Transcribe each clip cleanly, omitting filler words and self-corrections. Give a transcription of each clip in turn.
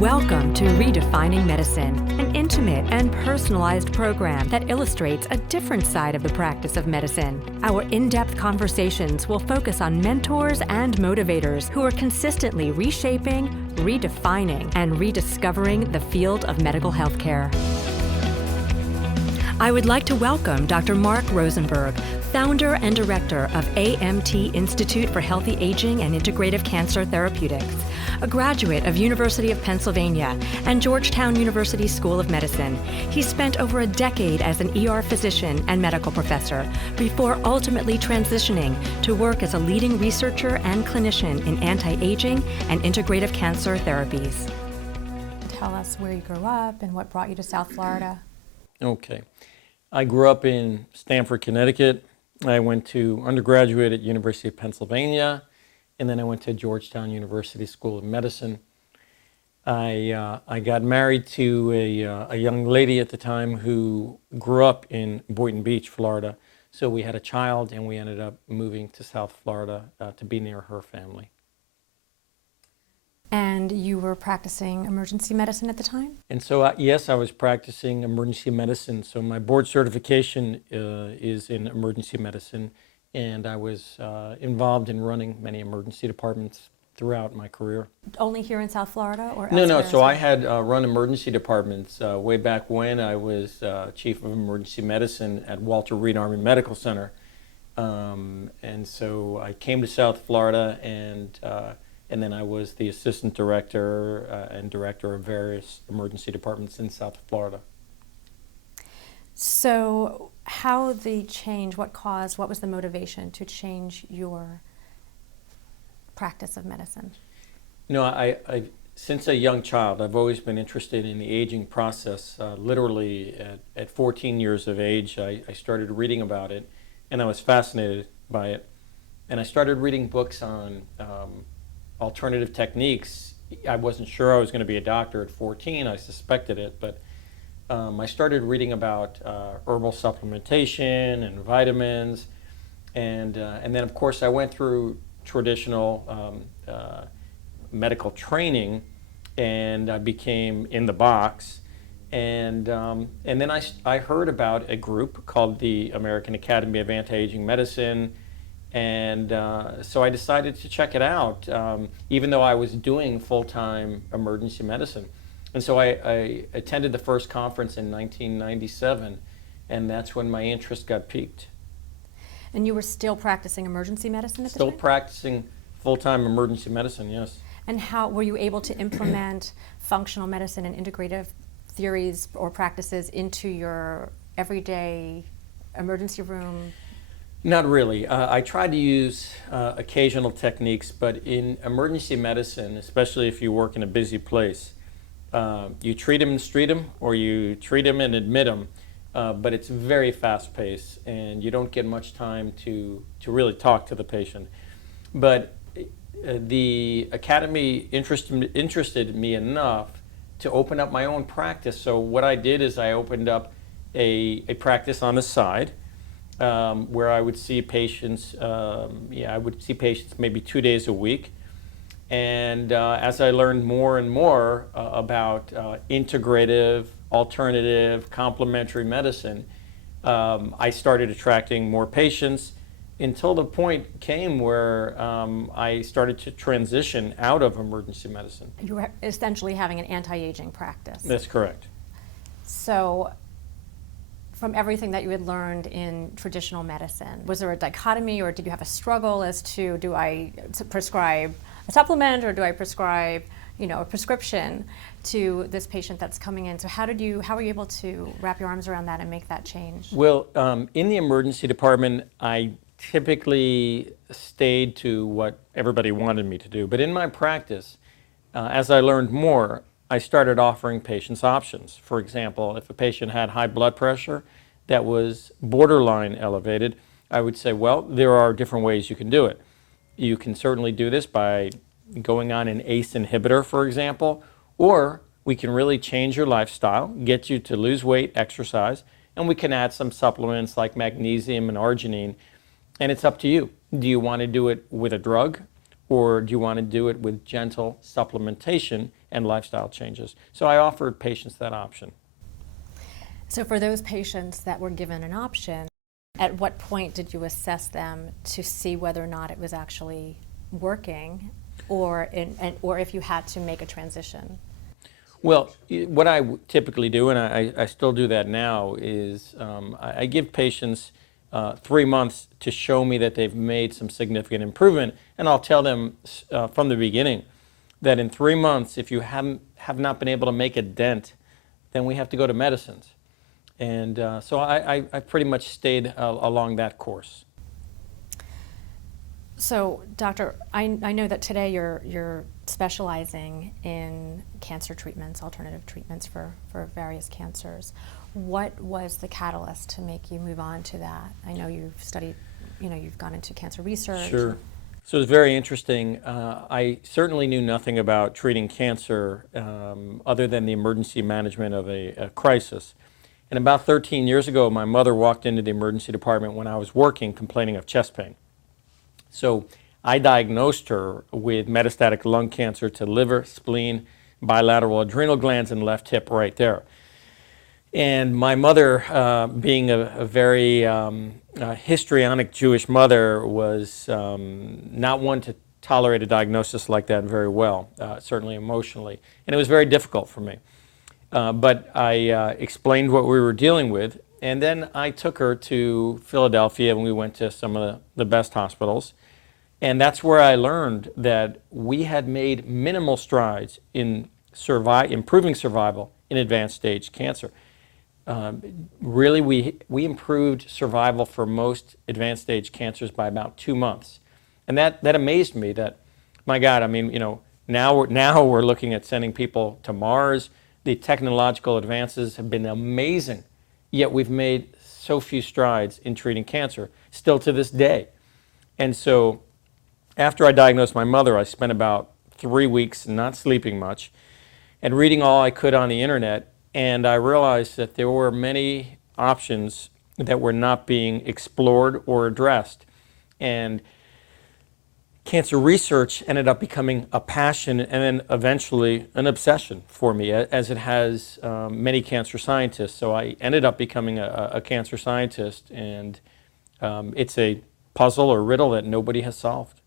Welcome to Redefining Medicine, an intimate and personalized program that illustrates a different side of the practice of medicine. Our in-depth conversations will focus on mentors and motivators who are consistently reshaping, redefining, and rediscovering the field of medical health care. I would like to welcome Dr. Mark Rosenberg, founder and director of AMT Institute for Healthy Aging and Integrative Cancer Therapeutics, a graduate of University of Pennsylvania and Georgetown University School of Medicine. He spent over a decade as an ER physician and medical professor before ultimately transitioning to work as a leading researcher and clinician in anti-aging and integrative cancer therapies. Tell us where you grew up and what brought you to South Florida. Okay. I grew up in Stamford, Connecticut. I went to undergraduate at University of Pennsylvania, and then I went to Georgetown University School of Medicine. I got married to a young lady at the time who grew up in Boynton Beach, Florida. So we had a child, and we ended up moving to South Florida to be near her family. And you were practicing emergency medicine at the time? And so, yes, I was practicing emergency medicine. So my board certification is in emergency medicine, and I was involved in running many emergency departments throughout my career. Only here in South Florida or elsewhere? No. So I had run emergency departments way back when I was chief of emergency medicine at Walter Reed Army Medical Center. And so I came to South Florida, and then I was the assistant director and director of various emergency departments in South Florida. So how the change, what was the motivation to change your practice of medicine? I since a young child, I've always been interested in the aging process. Literally at 14 years of age, I started reading about it, and I was fascinated by it. And I started reading books on alternative techniques. I wasn't sure I was going to be a doctor at 14. I suspected it, but I started reading about herbal supplementation and vitamins, and then of course I went through traditional medical training, and I became in the box, and then I heard about a group called the American Academy of Anti-Aging Medicine. And so I decided to check it out, even though I was doing full-time emergency medicine. And so I attended the first conference in 1997, and that's when my interest got piqued. And you were still practicing emergency medicine at the time? Still practicing full-time emergency medicine, yes. And how were you able to implement functional medicine and integrative theories or practices into your everyday emergency room? Not really. I tried to use occasional techniques, but in emergency medicine, especially if you work in a busy place, you treat them and treat them, or you treat them and admit them, but it's very fast-paced, and you don't get much time to really talk to the patient. But the academy interested me enough to open up my own practice. So what I did is I opened up a practice on the side, where I would see patients, I would see patients maybe 2 days a week. And as I learned more and more about integrative, alternative, complementary medicine, I started attracting more patients until the point came where I started to transition out of emergency medicine. You were essentially having an anti-aging practice. That's correct. So, from everything that you had learned in traditional medicine, was there a dichotomy, or did you have a struggle as to, do I prescribe a supplement, or do I prescribe, a prescription to this patient that's coming in? So how were you able to wrap your arms around that and make that change? Well, in the emergency department, I typically stayed to what everybody wanted me to do. But in my practice, as I learned more, I started offering patients options. For example, if a patient had high blood pressure that was borderline elevated, I would say, well, there are different ways you can do it. You can certainly do this by going on an ACE inhibitor, for example, or we can really change your lifestyle, get you to lose weight, exercise, and we can add some supplements like magnesium and arginine, and it's up to you. Do you want to do it with a drug, or do you want to do it with gentle supplementation and lifestyle changes? So I offered patients that option. So for those patients that were given an option, at what point did you assess them to see whether or not it was actually working, or if you had to make a transition? Well, what I typically do, and I still do that now, is I give patients 3 months to show me that they've made some significant improvement, and I'll tell them from the beginning that in 3 months, if you have not been able to make a dent, then we have to go to medicines. And so I pretty much stayed along that course. So, Doctor, I know that today you're specializing in cancer treatments, alternative treatments for various cancers. What was the catalyst to make you move on to that? I know you've studied, you've gone into cancer research. Sure. So it's very interesting. I certainly knew nothing about treating cancer other than the emergency management of a crisis. And about 13 years ago, my mother walked into the emergency department when I was working, complaining of chest pain. So I diagnosed her with metastatic lung cancer to liver, spleen, bilateral adrenal glands, and left hip right there. And my mother, being a very histrionic Jewish mother, was not one to tolerate a diagnosis like that very well, certainly emotionally. And it was very difficult for me. But I explained what we were dealing with, and then I took her to Philadelphia, and we went to some of the best hospitals. And that's where I learned that we had made minimal strides in improving survival in advanced stage cancer. Really, we improved survival for most advanced stage cancers by about 2 months. And that amazed me that, my God, I mean, now we're looking at sending people to Mars. The technological advances have been amazing, yet we've made so few strides in treating cancer, still to this day. And so after I diagnosed my mother, I spent about 3 weeks not sleeping much and reading all I could on the internet, and I realized that there were many options that were not being explored or addressed. And cancer research ended up becoming a passion and then eventually an obsession for me, as it has many cancer scientists. So I ended up becoming a cancer scientist, and it's a puzzle or riddle that nobody has solved.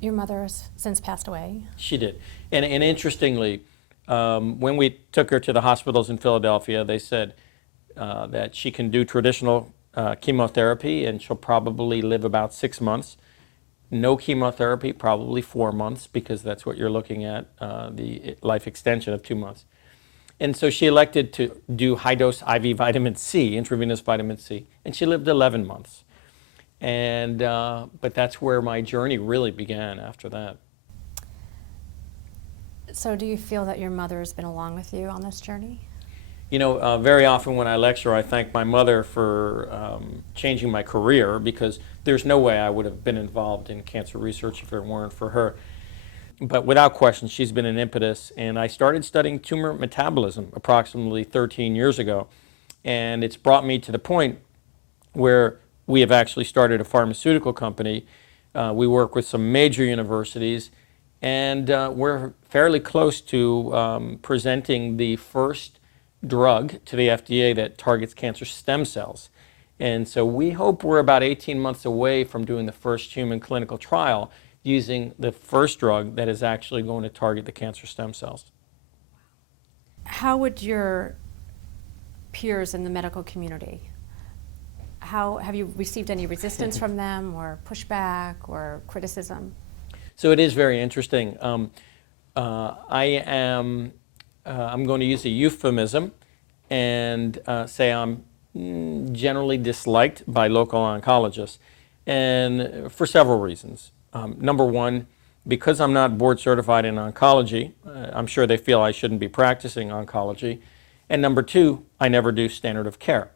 Your mother has since passed away. She did. And interestingly, when we took her to the hospitals in Philadelphia, they said that she can do traditional chemotherapy and she'll probably live about 6 months. No chemotherapy, probably 4 months, because that's what you're looking at, the life extension of 2 months. And so she elected to do high-dose IV vitamin C, intravenous vitamin C, and she lived 11 months. And but that's where my journey really began after that. So do you feel that your mother has been along with you on this journey? Very often when I lecture, I thank my mother for changing my career, because there's no way I would have been involved in cancer research if it weren't for her. But without question, she's been an impetus, and I started studying tumor metabolism approximately 13 years ago, and it's brought me to the point where we have actually started a pharmaceutical company. We work with some major universities, and we're fairly close to presenting the first drug to the FDA that targets cancer stem cells. And so we hope we're about 18 months away from doing the first human clinical trial using the first drug that is actually going to target the cancer stem cells. How would your peers in the medical community, how have you received any resistance from them, or pushback or criticism? So it is very interesting. I'm going to use a euphemism and say I'm generally disliked by local oncologists, and for several reasons. Number one, because I'm not board certified in oncology, I'm sure they feel I shouldn't be practicing oncology. And number two, I never do standard of care.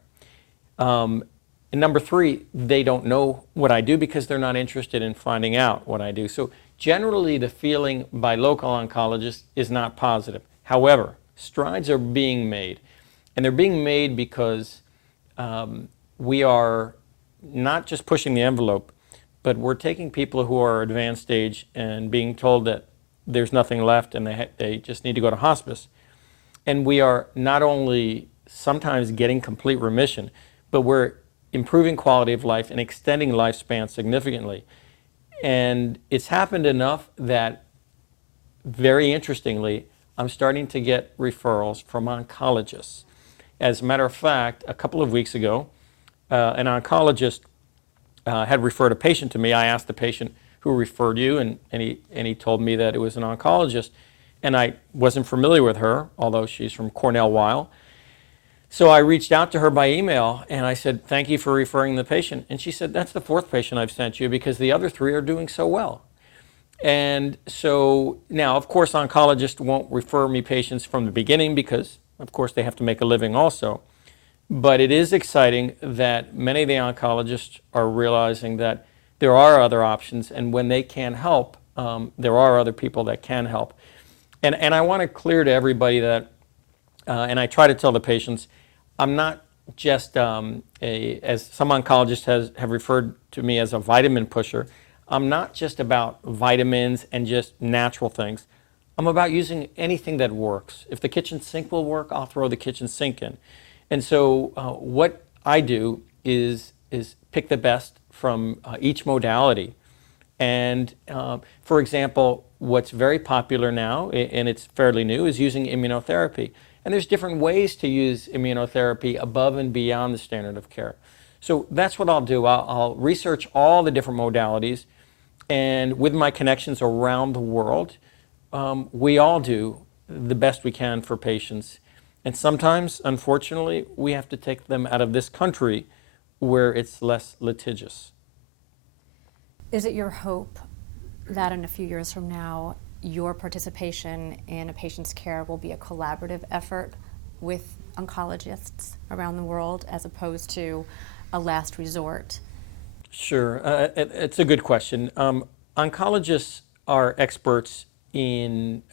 And number three, they don't know what I do because they're not interested in finding out what I do. So generally the feeling by local oncologists is not positive. However, strides are being made. And they're being made because we are not just pushing the envelope, but we're taking people who are advanced stage and being told that there's nothing left and they just need to go to hospice. And we are not only sometimes getting complete remission, but we're improving quality of life and extending lifespan significantly. And it's happened enough that, very interestingly, I'm starting to get referrals from oncologists. As a matter of fact, a couple of weeks ago, an oncologist had referred a patient to me. I asked the patient, who referred you, and he told me that it was an oncologist. And I wasn't familiar with her, although she's from Cornell Weill. So I reached out to her by email and I said, thank you for referring the patient. And she said, that's the fourth patient I've sent you because the other three are doing so well. And so now, of course, oncologists won't refer me patients from the beginning because, of course, they have to make a living also. But it is exciting that many of the oncologists are realizing that there are other options, and when they can't help, there are other people that can help. And I want to clear to everybody that, and I try to tell the patients, I'm not just, as some oncologists have referred to me as a vitamin pusher, I'm not just about vitamins and just natural things. I'm about using anything that works. If the kitchen sink will work, I'll throw the kitchen sink in. And so what I do is pick the best from each modality. And for example, what's very popular now, and it's fairly new, is using immunotherapy. And there's different ways to use immunotherapy above and beyond the standard of care. So that's what I'll do. I'll research all the different modalities, and with my connections around the world, we all do the best we can for patients. And sometimes, unfortunately, we have to take them out of this country where it's less litigious. Is it your hope that in a few years from now, your participation in a patient's care will be a collaborative effort with oncologists around the world as opposed to a last resort? Sure. It's a good question. Oncologists are experts in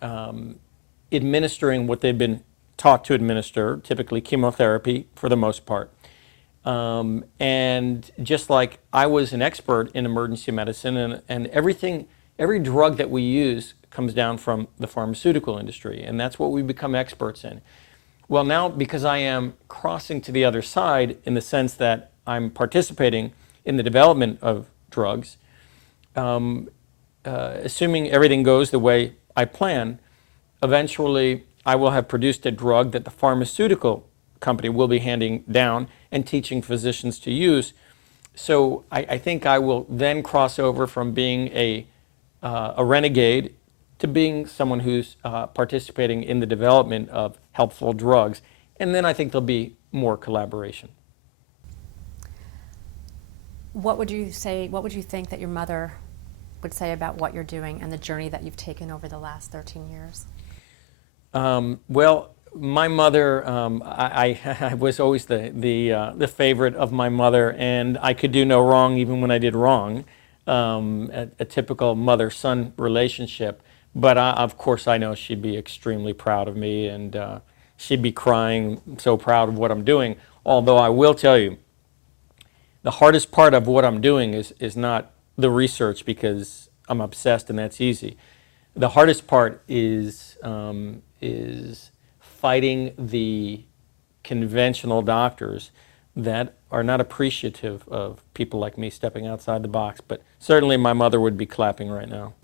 administering what they've been taught to administer, typically chemotherapy for the most part. And just like I was an expert in emergency medicine, and every drug that we use comes down from the pharmaceutical industry, and that's what we become experts in. Well, now, because I am crossing to the other side in the sense that I'm participating in the development of drugs, assuming everything goes the way I plan, eventually I will have produced a drug that the pharmaceutical company will be handing down and teaching physicians to use. So I think I will then cross over from being a renegade to being someone who's participating in the development of helpful drugs. And then I think there'll be more collaboration. What would you think that your mother would say about what you're doing and the journey that you've taken over the last 13 years? Well, my mother, I was always the favorite of my mother, and I could do no wrong even when I did wrong, a typical mother-son relationship. But of course, I know she'd be extremely proud of me, and she'd be crying, so proud of what I'm doing. Although I will tell you, the hardest part of what I'm doing is not the research, because I'm obsessed and that's easy. The hardest part is fighting the conventional doctors that are not appreciative of people like me stepping outside the box. But certainly my mother would be clapping right now.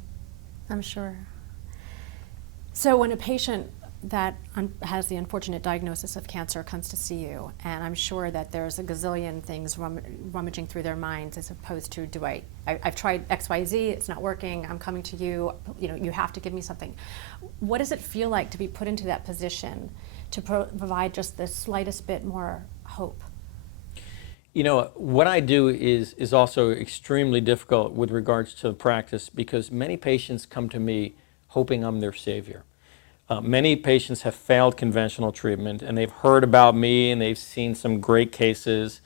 I'm sure. So when a patient that has the unfortunate diagnosis of cancer comes to see you, and I'm sure that there's a gazillion things rummaging through their minds as opposed to, I've tried XYZ, it's not working, I'm coming to you, you have to give me something. What does it feel like to be put into that position to provide just the slightest bit more hope? What I do is also extremely difficult with regards to the practice, because many patients come to me hoping I'm their savior. Many patients have failed conventional treatment, and they've heard about me, and they've seen some great cases,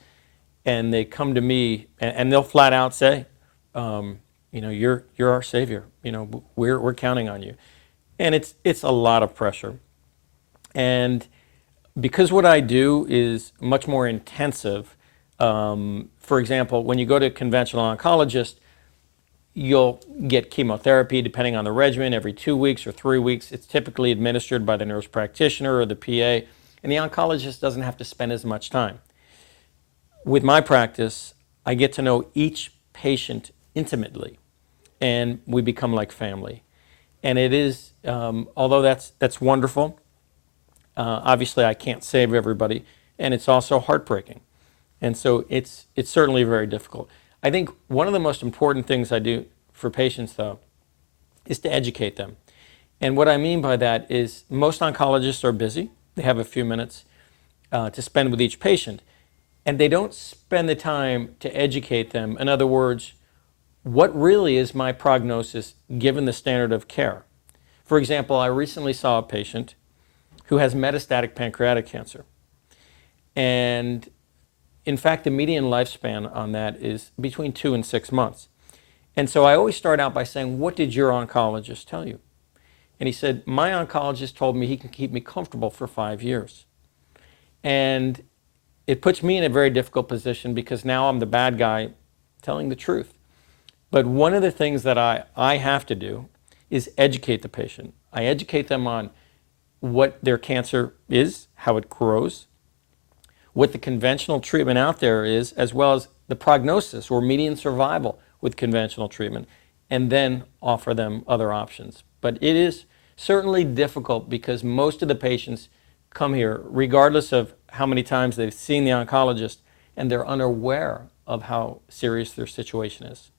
and they come to me, and they'll flat out say, you're our savior. We're counting on you, and it's a lot of pressure. And because what I do is much more intensive, for example, when you go to a conventional oncologist, you'll get chemotherapy depending on the regimen every 2 weeks or 3 weeks. It's typically administered by the nurse practitioner or the PA, and the oncologist doesn't have to spend as much time. With my practice, I get to know each patient intimately, and we become like family. And it is, although that's wonderful, obviously I can't save everybody, and it's also heartbreaking. And so it's certainly very difficult. I think one of the most important things I do for patients, though, is to educate them. And what I mean by that is most oncologists are busy. They have a few minutes to spend with each patient, and they don't spend the time to educate them. In other words, what really is my prognosis given the standard of care? For example, I recently saw a patient who has metastatic pancreatic cancer. And in fact, the median lifespan on that is between 2 and 6 months. And so I always start out by saying, what did your oncologist tell you? And he said, my oncologist told me he can keep me comfortable for 5 years. And it puts me in a very difficult position because now I'm the bad guy telling the truth. But one of the things that I have to do is educate the patient. I educate them on what their cancer is, how it grows, what the conventional treatment out there is, as well as the prognosis or median survival with conventional treatment, and then offer them other options. But it is certainly difficult because most of the patients come here, regardless of how many times they've seen the oncologist, and they're unaware of how serious their situation is.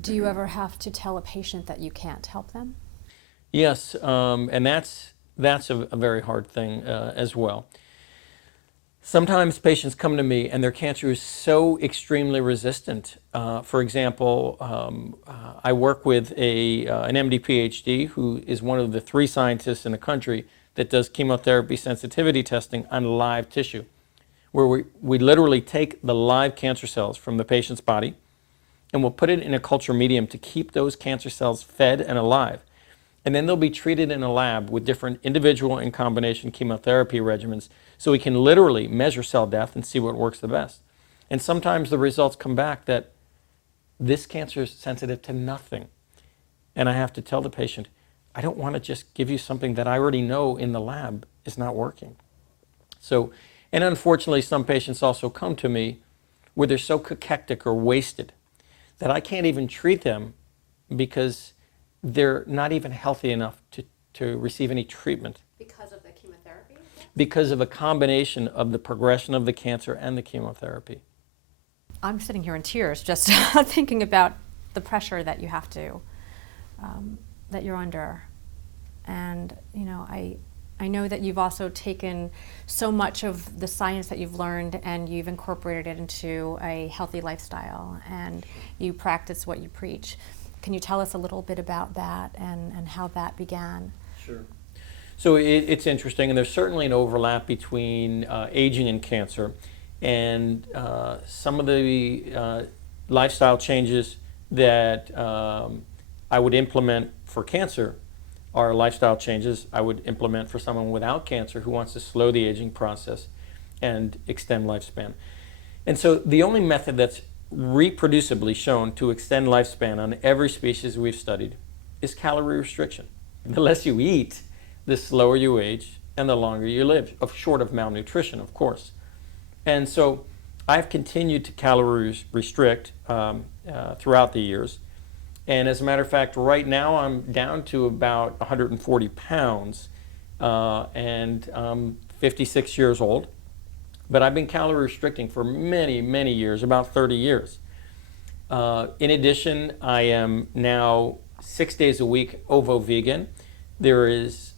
Do you ever have to tell a patient that you can't help them? Yes, and that's a very hard thing as well. Sometimes patients come to me and their cancer is so extremely resistant. For example, I work with an MD PhD who is one of the 3 scientists in the country that does chemotherapy sensitivity testing on live tissue, where we literally take the live cancer cells from the patient's body and we'll put it in a culture medium to keep those cancer cells fed and alive. And then they'll be treated in a lab with different individual and combination chemotherapy regimens so we can literally measure cell death and see what works the best. And sometimes the results come back that this cancer is sensitive to nothing. And I have to tell the patient, I don't want to just give you something that I already know in the lab is not working. So, and unfortunately, some patients also come to me where they're so cachectic or wasted that I can't even treat them because they're not even healthy enough to receive any treatment. Because of the chemotherapy? Because of a combination of the progression of the cancer and the chemotherapy. I'm sitting here in tears just thinking about the pressure that you have to, that you're under. And, you know, I know that you've also taken so much of the science that you've learned and you've incorporated it into a healthy lifestyle and you practice what you preach. Can you tell us a little bit about that and how that began? Sure. So it's interesting, and there's certainly an overlap between aging and cancer. And some of the lifestyle changes that I would implement for cancer are lifestyle changes I would implement for someone without cancer who wants to slow the aging process and extend lifespan. And so the only method that's reproducibly shown to extend lifespan on every species we've studied is calorie restriction. The less you eat, the slower you age and the longer you live, short of malnutrition, of course. And so I've continued to calorie restrict throughout the years. And as a matter of fact, right now I'm down to about 140 pounds and I'm 56 years old. But I've been calorie restricting for many, many years, about 30 years. In addition, I am now 6 days a week ovo-vegan. There is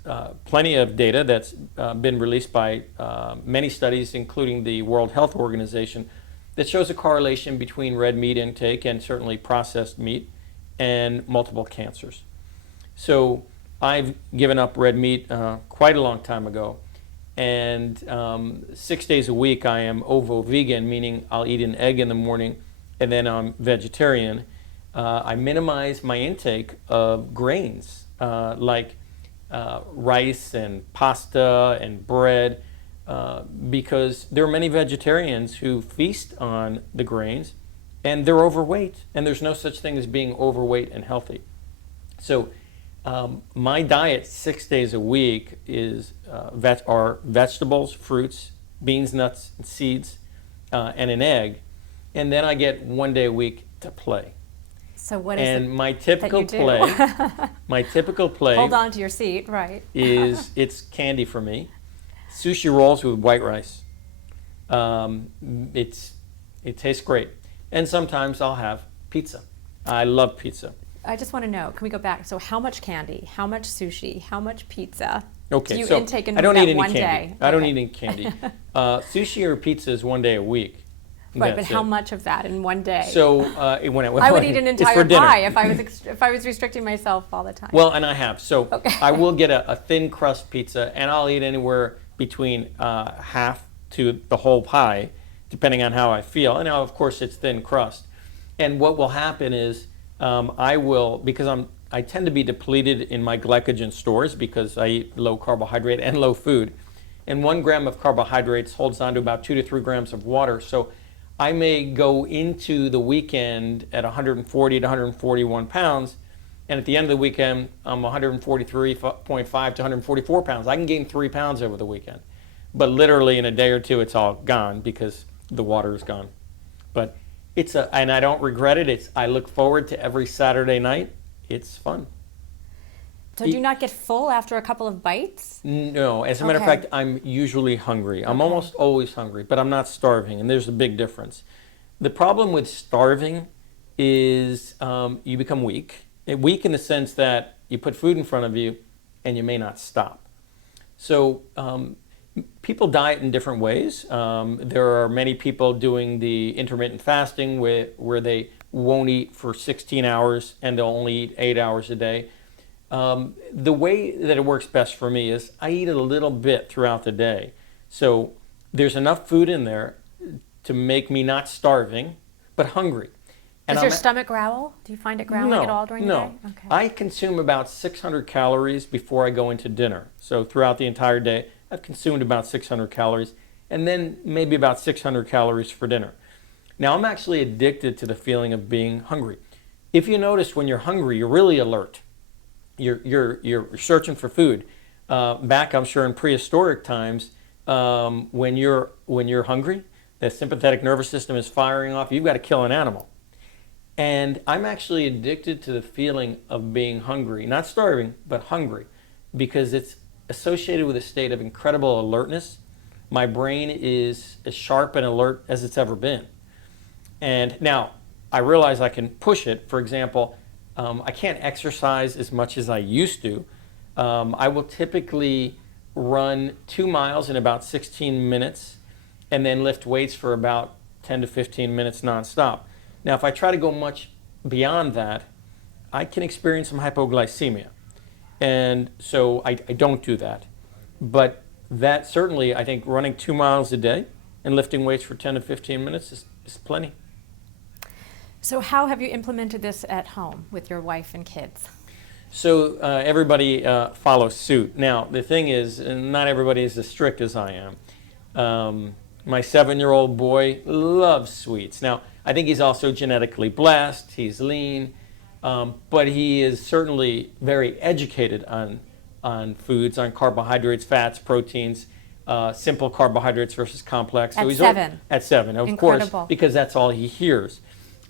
plenty of data that's been released by many studies, including the World Health Organization, that shows a correlation between red meat intake and certainly processed meat and multiple cancers. So I've given up red meat quite a long time ago. And 6 days a week I am ovo-vegan, meaning I'll eat an egg in the morning and then I'm vegetarian. I minimize my intake of grains like rice and pasta and bread because there are many vegetarians who feast on the grains and they're overweight, and there's no such thing as being overweight and healthy. So my diet 6 days a week is are vegetables, fruits, beans, nuts, and seeds, and an egg, and then I get 1 day a week to play. So what is And it my typical that you play, my typical play, hold on to your seat, right? it's candy for me. Sushi rolls with white rice. It tastes great, and sometimes I'll have pizza. I love pizza. I just want to know, can we go back? So how much candy, how much sushi, how much pizza Okay, do you so intake in I don't that eat any one candy. day? I don't Okay. eat any candy. Sushi or pizza is 1 day a week. Right, but That's how it. much of that in one day? So when I would eat an it's for entire dinner. pie if I was restricting myself all the time. Well, and I have. So Okay. I will get a thin crust pizza, and I'll eat anywhere between half to the whole pie, depending on how I feel. And now, of course, it's thin crust. And what will happen is because I tend to be depleted in my glycogen stores because I eat low carbohydrate and low food. And 1 gram of carbohydrates holds on to about 2 to 3 grams of water. So I may go into the weekend at 140 to 141 pounds, and at the end of the weekend, I'm 143.5 to 144 pounds. I can gain 3 pounds over the weekend. But literally in a day or two, it's all gone because the water is gone. But and I don't regret it. I look forward to every Saturday night. It's fun. So do you not get full after a couple of bites? No, as a matter of Okay. fact, I'm usually hungry. I'm Okay. almost always hungry, but I'm not starving, and there's a big difference. The problem with starving is you become weak. Weak in the sense that you put food in front of you, and you may not stop. So people diet in different ways. There are many people doing the intermittent fasting where they won't eat for 16 hours, and they'll only eat 8 hours a day. The way that it works best for me is I eat a little bit throughout the day. So there's enough food in there to make me not starving, but hungry. And Does your stomach growl? Do you find it growling at all during the day? No. Okay. I consume about 600 calories before I go into dinner. So throughout the entire day, I've consumed about 600 calories, and then maybe about 600 calories for dinner. Now, I'm actually addicted to the feeling of being hungry. If you notice, when you're hungry, you're really alert. You're searching for food. Back, I'm sure, in prehistoric times, when you're hungry, the sympathetic nervous system is firing off. You've got to kill an animal. And I'm actually addicted to the feeling of being hungry, not starving, but hungry, because it's associated with a state of incredible alertness. My brain is as sharp and alert as it's ever been. And now I realize I can push it. For example, I can't exercise as much as I used to. I will typically run 2 miles in about 16 minutes and then lift weights for about 10 to 15 minutes nonstop. Now, if I try to go much beyond that, I can experience some hypoglycemia. And so I don't do that. But that certainly, I think running 2 miles a day and lifting weights for 10 to 15 minutes is plenty. So how have you implemented this at home with your wife and kids? So everybody follows suit. Now, the thing is, not everybody is as strict as I am. My 7-year-old boy loves sweets. Now, I think he's also genetically blessed. He's lean, but he is certainly very educated on foods, on carbohydrates, fats, proteins, simple carbohydrates versus complex. At he's 7? At 7, of Incredible. course, because that's all he hears.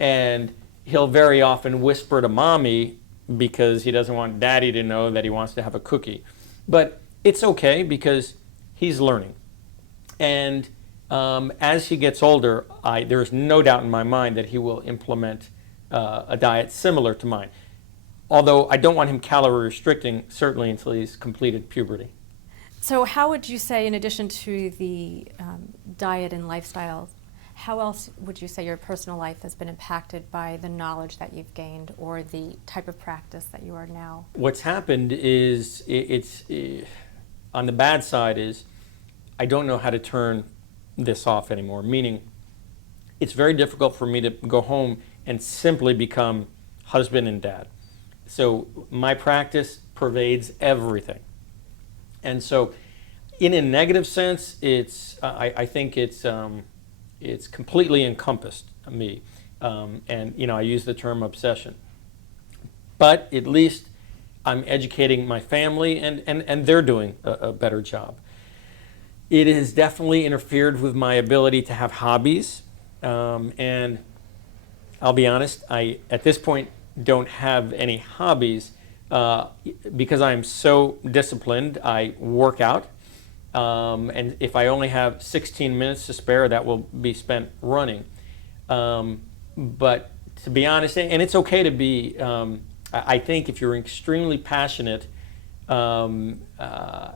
And he'll very often whisper to mommy because he doesn't want daddy to know that he wants to have a cookie. But it's okay because he's learning. And as he gets older, there's no doubt in my mind that he will implement a diet similar to mine. Although I don't want him calorie restricting, certainly until he's completed puberty. So how would you say, in addition to the diet and lifestyle, how else would you say your personal life has been impacted by the knowledge that you've gained or the type of practice that you are now? What's happened is, on the bad side is, I don't know how to turn this off anymore, meaning it's very difficult for me to go home and simply become husband and dad. So my practice pervades everything. And so in a negative sense, I think it's completely encompassed me. And I use the term obsession. But at least I'm educating my family, and they're doing a better job. It has definitely interfered with my ability to have hobbies. And I'll be honest, I, at this point, don't have any hobbies because I'm so disciplined. I work out. And if I only have 16 minutes to spare, that will be spent running. But to be honest, and it's okay to be, I think if you're extremely passionate, I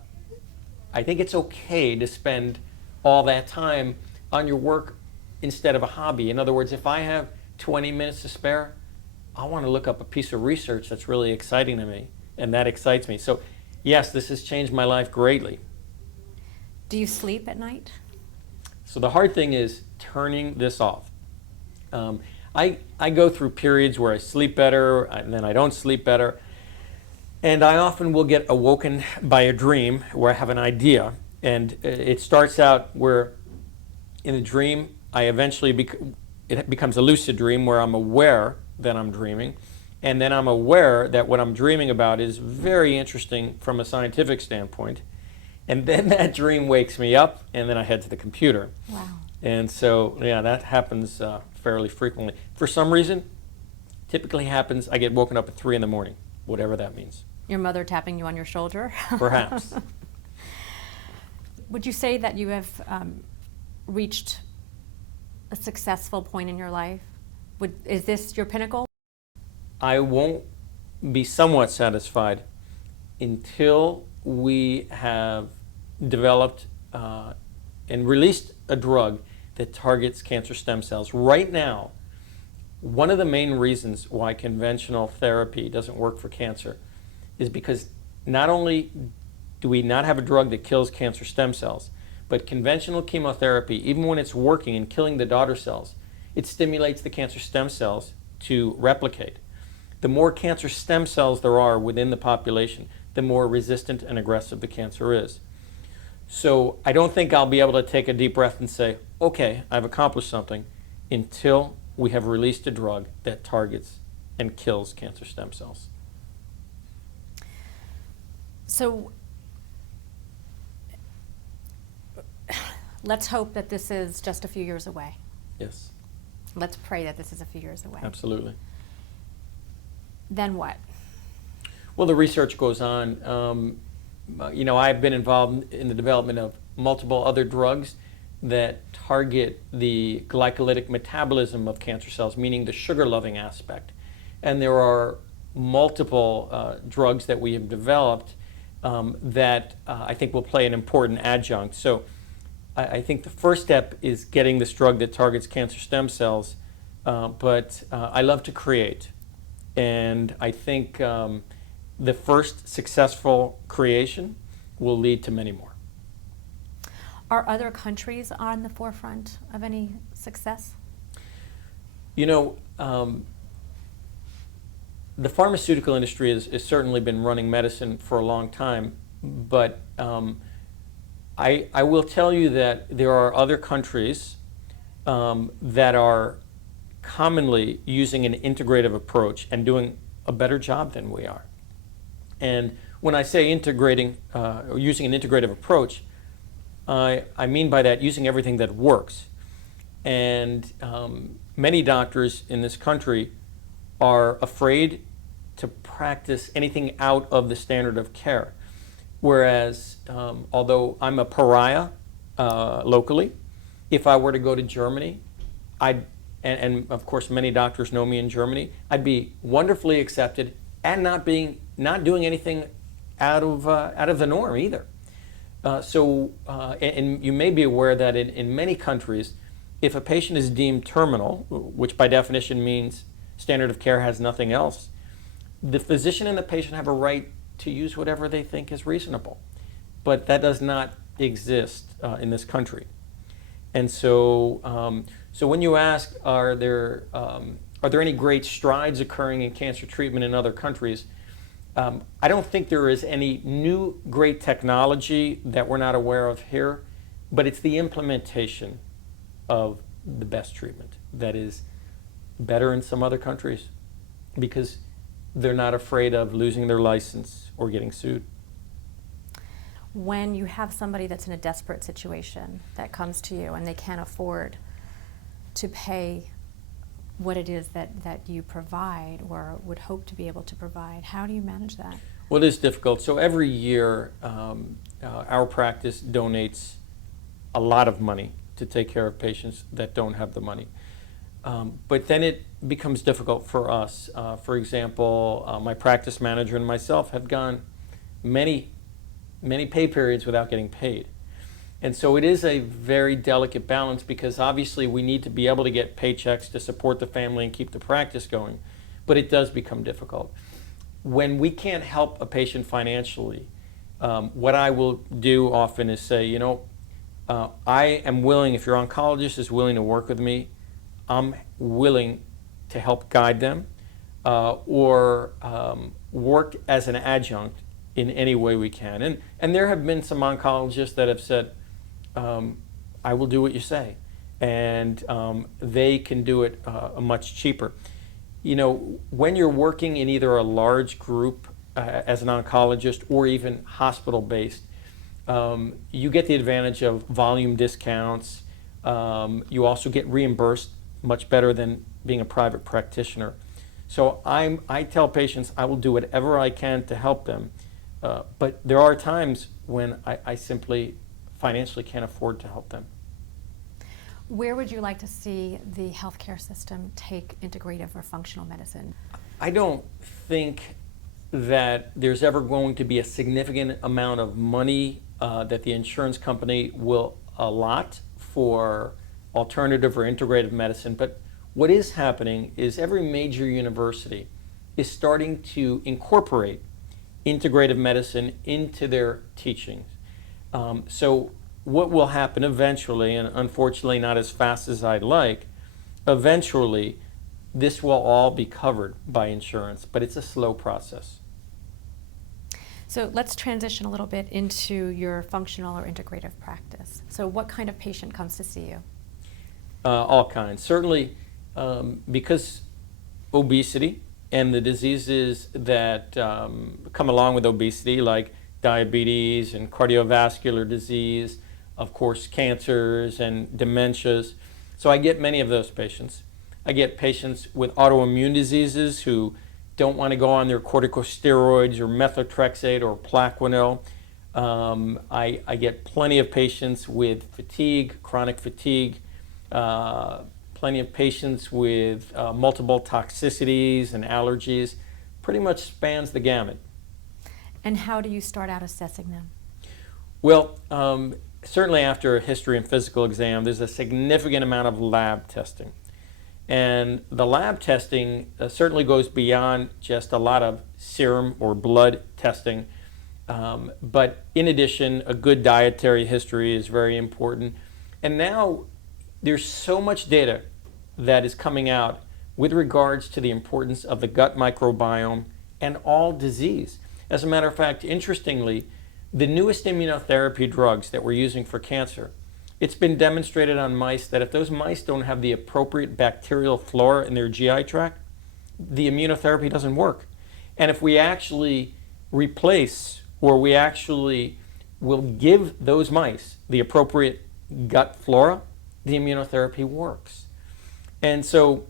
think it's okay to spend all that time on your work instead of a hobby. In other words, if I have 20 minutes to spare, I want to look up a piece of research that's really exciting to me, and that excites me. So yes, this has changed my life greatly. Do you sleep at night? So the hard thing is turning this off. I go through periods where I sleep better, and then I don't sleep better. And I often will get awoken by a dream where I have an idea. And it starts out where in the dream, it becomes a lucid dream where I'm aware that I'm dreaming. And then I'm aware that what I'm dreaming about is very interesting from a scientific standpoint. And then that dream wakes me up, and then I head to the computer. Wow. And so, yeah, that happens fairly frequently. For some reason, typically happens, I get woken up at 3 in the morning, whatever that means. Your mother tapping you on your shoulder? Perhaps. Would you say that you have reached a successful point in your life? Is this your pinnacle? I won't be somewhat satisfied until we have developed and released a drug that targets cancer stem cells. Right now, one of the main reasons why conventional therapy doesn't work for cancer is because not only do we not have a drug that kills cancer stem cells, but conventional chemotherapy, even when it's working and killing the daughter cells, it stimulates the cancer stem cells to replicate. The more cancer stem cells there are within the population, the more resistant and aggressive the cancer is. So I don't think I'll be able to take a deep breath and say, okay, I've accomplished something, until we have released a drug that targets and kills cancer stem cells. So let's hope that this is just a few years away. Yes. Let's pray that this is a few years away. Absolutely. Then what? Well, the research goes on. I've been involved in the development of multiple other drugs that target the glycolytic metabolism of cancer cells, meaning the sugar-loving aspect. And there are multiple drugs that we have developed that I think will play an important adjunct. So I think the first step is getting this drug that targets cancer stem cells, but I love to create. And I think the first successful creation will lead to many more. Are other countries on the forefront of any success? The pharmaceutical industry has certainly been running medicine for a long time, but I will tell you that there are other countries that are commonly using an integrative approach and doing a better job than we are. And when I say integrating, or using an integrative approach, I mean by that using everything that works. And many doctors in this country are afraid to practice anything out of the standard of care. Whereas, although I'm a pariah locally, if I were to go to Germany, and of course many doctors know me in Germany, I'd be wonderfully accepted and not doing anything out of the norm either. And you may be aware that in many countries, if a patient is deemed terminal, which by definition means standard of care has nothing else, the physician and the patient have a right to use whatever they think is reasonable. But that does not exist in this country. And so, so when you ask, are there any great strides occurring in cancer treatment in other countries? I don't think there is any new great technology that we're not aware of here, but it's the implementation of the best treatment that is better in some other countries because they're not afraid of losing their license or getting sued. When you have somebody that's in a desperate situation that comes to you and they can't afford to pay what it is that you provide or would hope to be able to provide, how do you manage that? Well, it is difficult. So every year, our practice donates a lot of money to take care of patients that don't have the money. But then it becomes difficult for us. For example, my practice manager and myself have gone many pay periods without getting paid. And so it is a very delicate balance because obviously we need to be able to get paychecks to support the family and keep the practice going, but it does become difficult. When we can't help a patient financially, what I will do often is say, I am willing, if your oncologist is willing to work with me, I'm willing to help guide them or work as an adjunct in any way we can. And there have been some oncologists that have said, I will do what you say. And they can do it much cheaper. When you're working in either a large group as an oncologist or even hospital-based, you get the advantage of volume discounts. You also get reimbursed much better than being a private practitioner. So I tell patients I will do whatever I can to help them. But there are times when I simply financially can't afford to help them. Where would you like to see the healthcare system take integrative or functional medicine? I don't think that there's ever going to be a significant amount of money that the insurance company will allot for alternative or integrative medicine. But what is happening is every major university is starting to incorporate integrative medicine into their teachings. So what will happen eventually, and unfortunately not as fast as I'd like, eventually this will all be covered by insurance, but it's a slow process. So let's transition a little bit into your functional or integrative practice. So what kind of patient comes to see you? All kinds. Certainly because obesity and the diseases that come along with obesity, like diabetes and cardiovascular disease, of course, cancers and dementias. So I get many of those patients. I get patients with autoimmune diseases who don't want to go on their corticosteroids or methotrexate or Plaquenil. I get plenty of patients with fatigue, chronic fatigue, plenty of patients with multiple toxicities and allergies. Pretty much spans the gamut. And how do you start out assessing them? Well, certainly after a history and physical exam, there's a significant amount of lab testing. And the lab testing certainly goes beyond just a lot of serum or blood testing. But in addition, a good dietary history is very important. And now there's so much data that is coming out with regards to the importance of the gut microbiome and all disease. As a matter of fact, interestingly, the newest immunotherapy drugs that we're using for cancer, it's been demonstrated on mice that if those mice don't have the appropriate bacterial flora in their GI tract, the immunotherapy doesn't work. And if we actually replace or we actually will give those mice the appropriate gut flora, the immunotherapy works. And so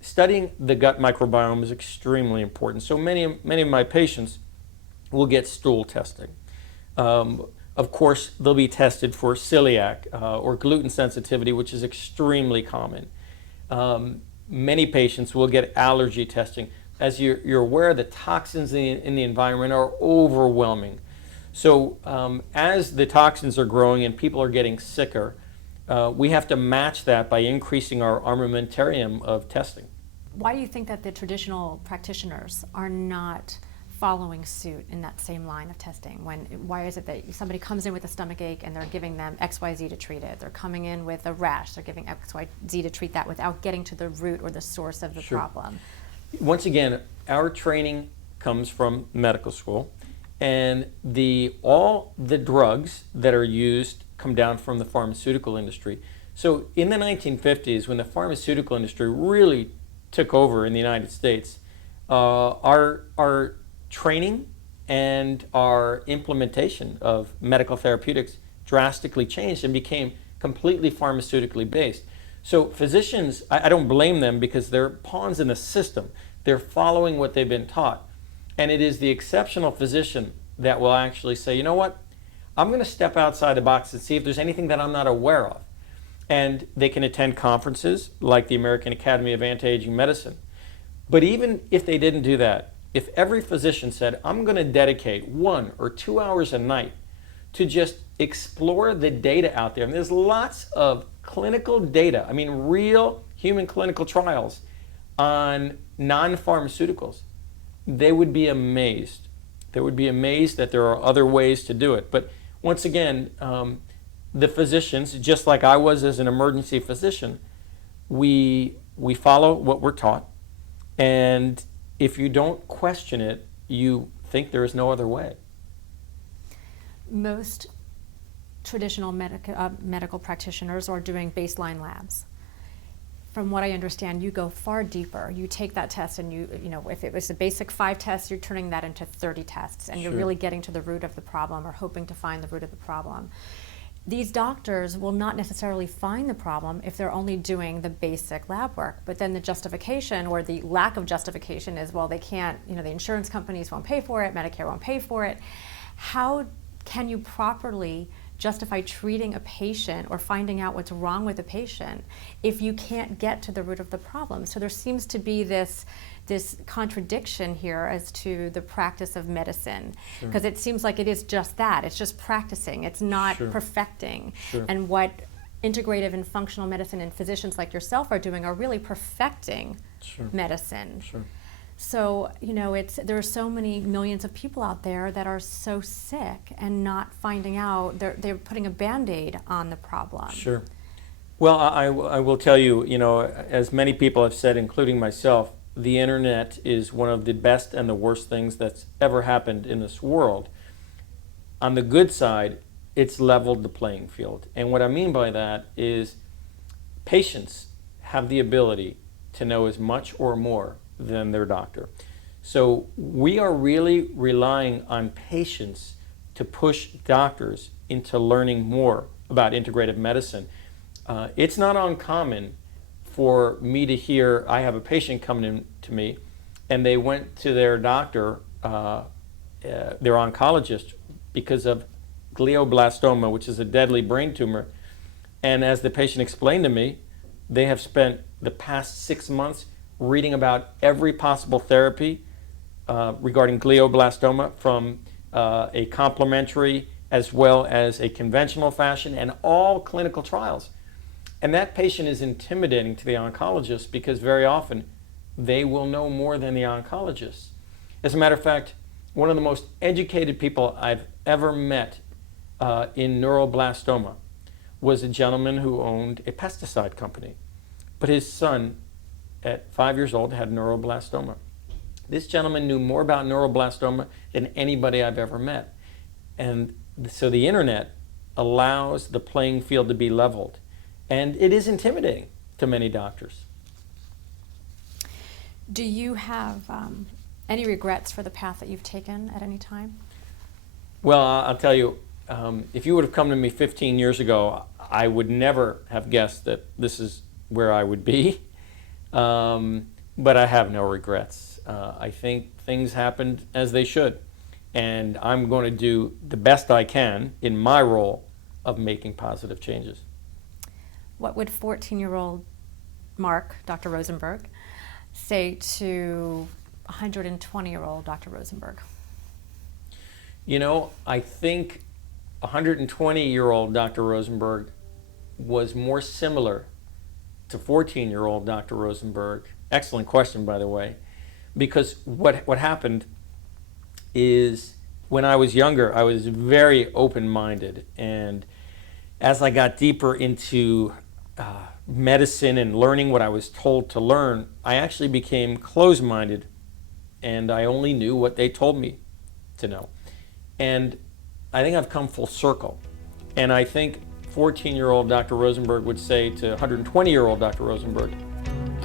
studying the gut microbiome is extremely important. So many of my patients will get stool testing. Of course, they'll be tested for celiac or gluten sensitivity, which is extremely common. Many patients will get allergy testing. As you're aware, the toxins in the environment are overwhelming. So as the toxins are growing and people are getting sicker, we have to match that by increasing our armamentarium of testing. Why do you think that the traditional practitioners are not following suit in that same line of testing? Why is it that somebody comes in with a stomach ache and they're giving them XYZ to treat it? They're coming in with a rash, they're giving XYZ to treat that without getting to the root or the source of the problem. Once again, our training comes from medical school, and all the drugs that are used come down from the pharmaceutical industry. So in the 1950s, when the pharmaceutical industry really took over in the United States, our training and our implementation of medical therapeutics drastically changed and became completely pharmaceutically based. So physicians, I don't blame them because they're pawns in the system. They're following what they've been taught. And it is the exceptional physician that will actually say, you know what, I'm going to step outside the box and see if there's anything that I'm not aware of. And they can attend conferences like the American Academy of Anti-Aging Medicine. But even if they didn't do that, if every physician said, I'm going to dedicate 1 or 2 hours a night to just explore the data out there, and there's lots of clinical data, I mean real human clinical trials on non-pharmaceuticals, they would be amazed. They would be amazed that there are other ways to do it. But once again, the physicians, just like I was as an emergency physician, we follow what we're taught. And if you don't question it, you think there is no other way. Most traditional medical practitioners are doing baseline labs. From what I understand, you go far deeper. You take that test and you know, if it was a basic 5 tests, you're turning that into 30 tests, and you're really getting to the root of the problem or hoping to find the root of the problem. These doctors will not necessarily find the problem if they're only doing the basic lab work, but then the justification or the lack of justification is, well, they can't, you know, the insurance companies won't pay for it, Medicare won't pay for it. How can you properly justify treating a patient or finding out what's wrong with a patient if you can't get to the root of the problem? So there seems to be this contradiction here as to the practice of medicine, because it seems like it is just that. It's just practicing. It's not perfecting. And what integrative and functional medicine and physicians like yourself are doing are really perfecting medicine. So, you know, there are so many millions of people out there that are so sick and not finding out. They're putting a Band-Aid on the problem. Well, I will tell you, you know, as many people have said, including myself, the internet is one of the best and the worst things that's ever happened in this world. On the good side, it's leveled the playing field. And what I mean by that is patients have the ability to know as much or more than their doctor. So we are really relying on patients to push doctors into learning more about integrative medicine. It's not uncommon for me to hear, I have a patient coming in to me and they went to their doctor, their oncologist, because of glioblastoma, which is a deadly brain tumor. And as the patient explained to me, they have spent the past 6 months reading about every possible therapy regarding glioblastoma, from a complementary as well as a conventional fashion, and all clinical trials. And that patient is intimidating to the oncologist because very often they will know more than the oncologist. As a matter of fact, one of the most educated people I've ever met in neuroblastoma was a gentleman who owned a pesticide company. But his son, at 5 years old, had neuroblastoma. This gentleman knew more about neuroblastoma than anybody I've ever met. And so the internet allows the playing field to be leveled. And it is intimidating to many doctors. Do you have any regrets for the path that you've taken at any time? Well, I'll tell you, if you would have come to me 15 years ago, I would never have guessed that this is where I would be. But I have no regrets. I think things happened as they should. And I'm going to do the best I can in my role of making positive changes. What would 14-year-old Mark, Dr. Rosenberg, say to 120-year-old Dr. Rosenberg? You know, I think 120-year-old Dr. Rosenberg was more similar to 14-year-old Dr. Rosenberg. Excellent question, by the way, because what happened is when I was younger, I was very open-minded, and as I got deeper into medicine and learning what I was told to learn, I actually became closed-minded, and I only knew what they told me to know. And I think I've come full circle. And I think 14-year-old Dr. Rosenberg would say to 120-year-old Dr. Rosenberg,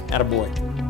attaboy.